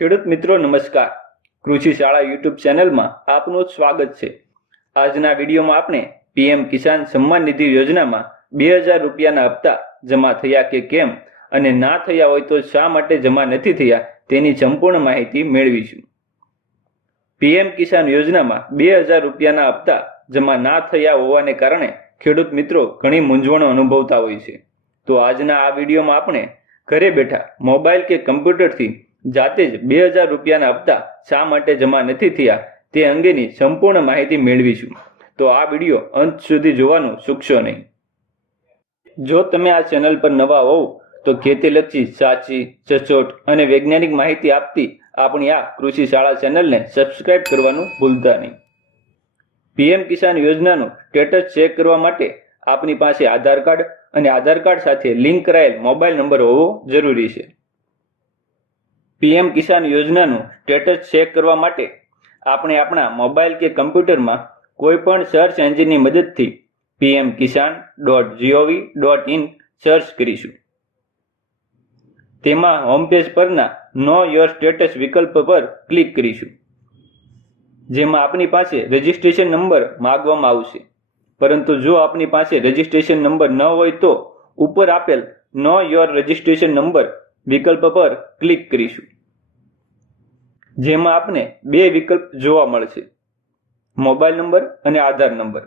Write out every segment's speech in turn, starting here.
ખેડૂત મિત્રો નમસ્કાર. કૃષિ શાળા યુટ્યુબ ચેનલમાં આપનું સ્વાગત છે. આજના વિડીયોમાં આપણે પીએમ કિસાન સન્માન નિધિ યોજનામાં 2000 રૂપિયાના હપ્તા જમા થયા કે કેમ અને ના થયા હોય તો શા માટે જમા નથી થયા તેની સંપૂર્ણ માહિતી મેળવીશું. પીએમ કિસાન યોજનામાં 2000 રૂપિયાના હપ્તા જમા ના થયા હોવાને કારણે ખેડૂત મિત્રો ઘણી મૂંઝવણ અનુભવતા હોય છે. તો આજના આ વિડીયોમાં આપણે ઘરે બેઠા મોબાઈલ કે કમ્પ્યુટરથી જાતે જ 2000 રૂપિયાના હપ્તા શા માટે જમા નથી થયા તે અંગેની સંપૂર્ણ માહિતી મેળવીશું. તો આ વિડીયો અંત સુધી જોવાનું ચૂકશો નહીં. જો તમે આ ચેનલ પર નવા હોવ તો ખેતીલક્ષી સાચી, સચોટ અને વૈજ્ઞાનિક માહિતી આપતી આપણી આ કૃષિ શાળા ચેનલને સબસ્ક્રાઇબ કરવાનું ભૂલતા નહીં. પીએમ કિસાન યોજનાનું સ્ટેટસ ચેક કરવા માટે આપની પાસે આધાર કાર્ડ અને આધાર કાર્ડ સાથે લિંક કરાયેલ મોબાઈલ નંબર હોવો જરૂરી છે. પીએમ કિસાન યોજનાનું સ્ટેટસ ચેક કરવા માટે આપણે આપણા મોબાઈલ કે કમ્પ્યુટરમાં કોઈ પણ સર્ચ એન્જિનની મદદથી pmkisan.gov.in સર્ચ કરીશું. તેમાં હોમ પેજ પરના નો યોર સ્ટેટસ વિકલ્પ પર ક્લિક કરીશું, જેમાં આપની પાસે રજિસ્ટ્રેશન નંબર માંગવામાં આવશે. પરંતુ જો આપની પાસે રજિસ્ટ્રેશન નંબર ન હોય તો ઉપર આપેલ નો યોર રજિસ્ટ્રેશન નંબર વિકલ્પ પર ક્લિક કરીશું, જેમાં આપને બે વિકલ્પ જોવા મળશે, મોબાઈલ નંબર અને આધાર નંબર.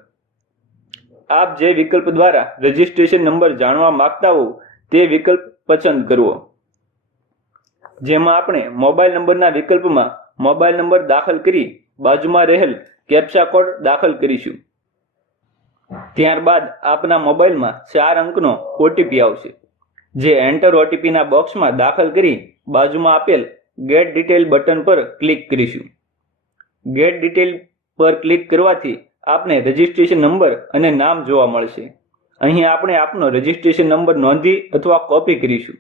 આપ જે વિકલ્પ દ્વારા રજિસ્ટ્રેશન નંબર જાણવા માંગતા હો તે વિકલ્પ પસંદ કરવો. જેમાં આપણે મોબાઈલ નંબરના વિકલ્પમાં મોબાઈલ નંબર દાખલ કરી બાજુમાં રહેલ કેપ્ચા કોડ દાખલ કરીશું. ત્યારબાદ આપના મોબાઈલમાં 4 અંકનો ઓટીપી આવશે, જે એન્ટર ઓટીપીના બોક્સમાં દાખલ કરી બાજુમાં આપેલ ગેટ ડિટેલ બટન પર ક્લિક કરીશું. ગેટ ડિટેલ પર ક્લિક કરવાથી આપને રજિસ્ટ્રેશન નંબર અને નામ જોવા મળશે. અહીં આપણે આપનો રજિસ્ટ્રેશન નંબર નોંધી અથવા કોપી કરીશું.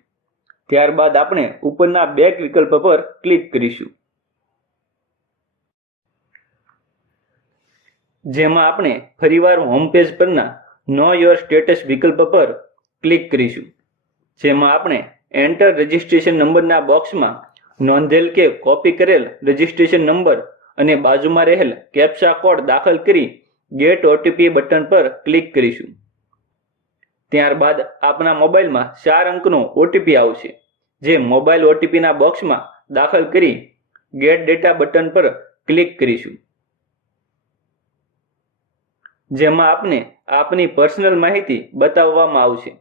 ત્યારબાદ આપણે ઉપરના બેક વિકલ્પ પર ક્લિક કરીશું, જેમાં આપણે ફરીવાર હોમ પેજ પરના નો યોર સ્ટેટસ વિકલ્પ પર ક્લિક કરીશું, જેમાં આપણે એન્ટર રજિસ્ટ્રેશન નંબરના બોક્સમાં નોંધેલ કે કોપી કરેલ રજિસ્ટ્રેશન નંબર અને બાજુમાં રહેલ કેપ્ચા કોડ દાખલ કરી ગેટ ઓટીપી બટન પર ક્લિક કરીશું. ત્યારબાદ આપણા મોબાઈલમાં 4 અંકનો ઓટીપી આવશે, જે મોબાઈલ ઓટીપીના બોક્સમાં દાખલ કરી ગેટ ડેટા બટન પર ક્લિક કરીશું, જેમાં આપને આપની પર્સનલ માહિતી બતાવવામાં આવશે.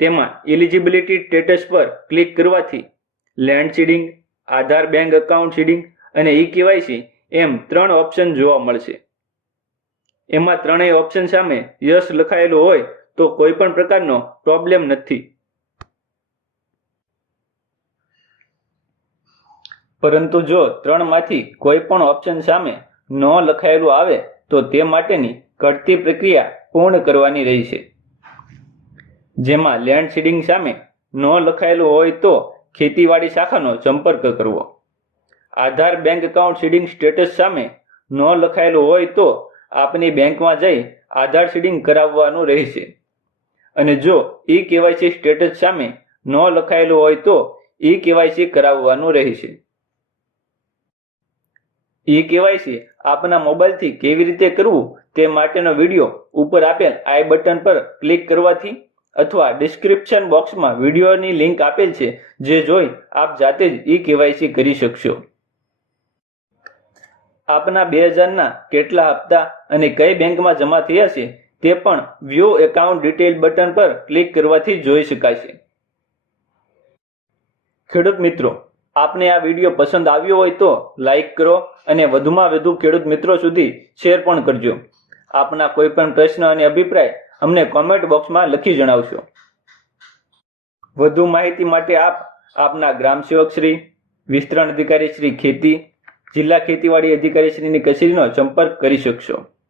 તેમાં એલિજિબિલિટી સ્ટેટસ પર ક્લિક કરવાથી લેન્ડ સીડિંગ, આધાર બેંક એકાઉન્ટ સીડિંગ અને ઈ-કેવાયસી એમ 3 ઓપ્શન જોવા મળશે. એમાં ત્રણેય ઓપ્શન સામે યસ લખાયેલું હોય તો કોઈ પણ પ્રકારનો પ્રોબ્લેમ નથી. પરંતુ જો 3 માંથી કોઈ પણ ઓપ્શન સામે નો લખાયેલું આવે તો તે માટેની ઘટતી પ્રક્રિયા પૂર્ણ કરવાની રહેશે. જેમાં લેન્ડ સીડિંગ સામે નો લખાયેલું હોય તો ખેતીવાડી શાખાનો સંપર્ક કરવો. આધાર બેંક એકાઉન્ટ સીડિંગ સ્ટેટસ સામે નો લખાયેલું હોય તો આપની બેંકમાં જઈ આધાર સીડિંગ કરાવવાનું રહેશે. અને જો ઈ-કેવાયસી સ્ટેટસ સામે નો લખાયેલું હોય તો ઈ-કેવાયસી કરાવવાનું રહેશે. ઈ-કેવાયસી આપના મોબાઈલથી કેવી રીતે કરવું તે માટેનો વિડીયો ઉપર આપેલ આઈ બટન પર ક્લિક કરવાથી અથવા ડિસ્ક્રિપ્શન બોક્સમાં વિડીયોની લિંક આપેલ છે, જે જોઈ આપ જાતે જ ઈ-કેવાયસી કરી શકશો. આપના 2000ના કેટલા હપ્તા અને કઈ બેંકમાં જમા થયા છે તે પણ વ્યૂ એકાઉન્ટ ડિટેલ બટન પર ક્લિક કરવાથી જોઈ શકાશે. ખેડૂત મિત્રો, આપને આ વિડીયો પસંદ આવ્યો હોય તો લાઈક કરો અને વધુમાં વધુ ખેડૂત મિત્રો સુધી શેર પણ કરજો. આપના કોઈ પણ પ્રશ્ન અને અભિપ્રાય અમને કોમેન્ટ બોક્સમાં લખી જણાવશો. વધુ માહિતી માટે આપ આપના ગ્રામ સેવક શ્રી, વિસ્તરણ અધિકારી શ્રી ખેતી, જિલ્લા ખેતીવાડી અધિકારી શ્રીની કચેરીનો સંપર્ક કરી શકશો.